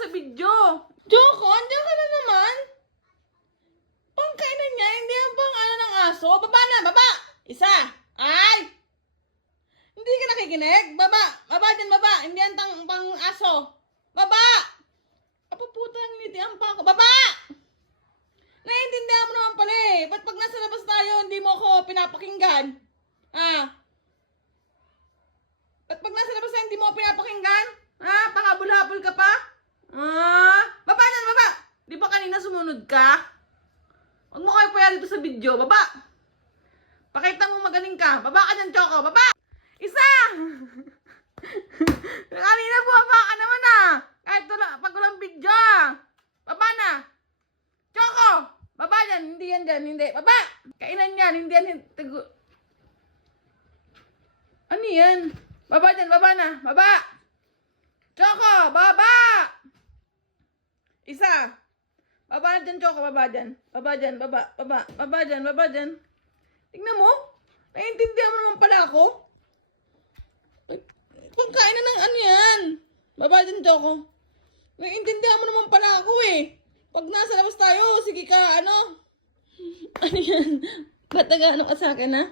sa video. Choco, andiyan ka na naman. Pangkainan niya, hindi yan pang ano ng aso. Baba na, baba! Isa! Ay! Hindi ka nakikinig? Baba! Baba dyan, baba! Hindi yan pang aso. Baba! Apa putang nitian pa ako. Baba! Naiintindihan mo naman pala eh. Ba't pag nasa labas tayo, hindi mo ako pinapakinggan? Ah? Ba't pag nasa labas tayo, hindi mo ako pinapakinggan? Ah? Pangabul-habol ka pa? Ah? Baba dyan, baba! Di ba kanina sumunod ka? Huwag mo kayo paya dito sa video. Baba! Pakita mo magaling ka. Baba ka dyan, Choco. Baba! Isa! Kanina bumaba ka naman ah. Kahit pag walang video. Baba na. Choco! Baba dyan. Hindi yan dyan. Hindi. Baba! Kainan yan. Hindi yan. Ano yan? Baba dyan. Baba na. Baba! Choco! Baba! Isa! Baba dyan, Choco. Baba dyan. Baba dyan. Baba. Baba. Baba dyan. Baba dyan. Tingnan mo. Naiintindihan mo naman pala ako. Pagkain na ng ano yan. Baba dyan, Choco. Naiintindihan mo naman pala ako eh. Pag nasa labas tayo, sige ka, ano? Ano yan? Ba't nag-ano ka sa akin, ha?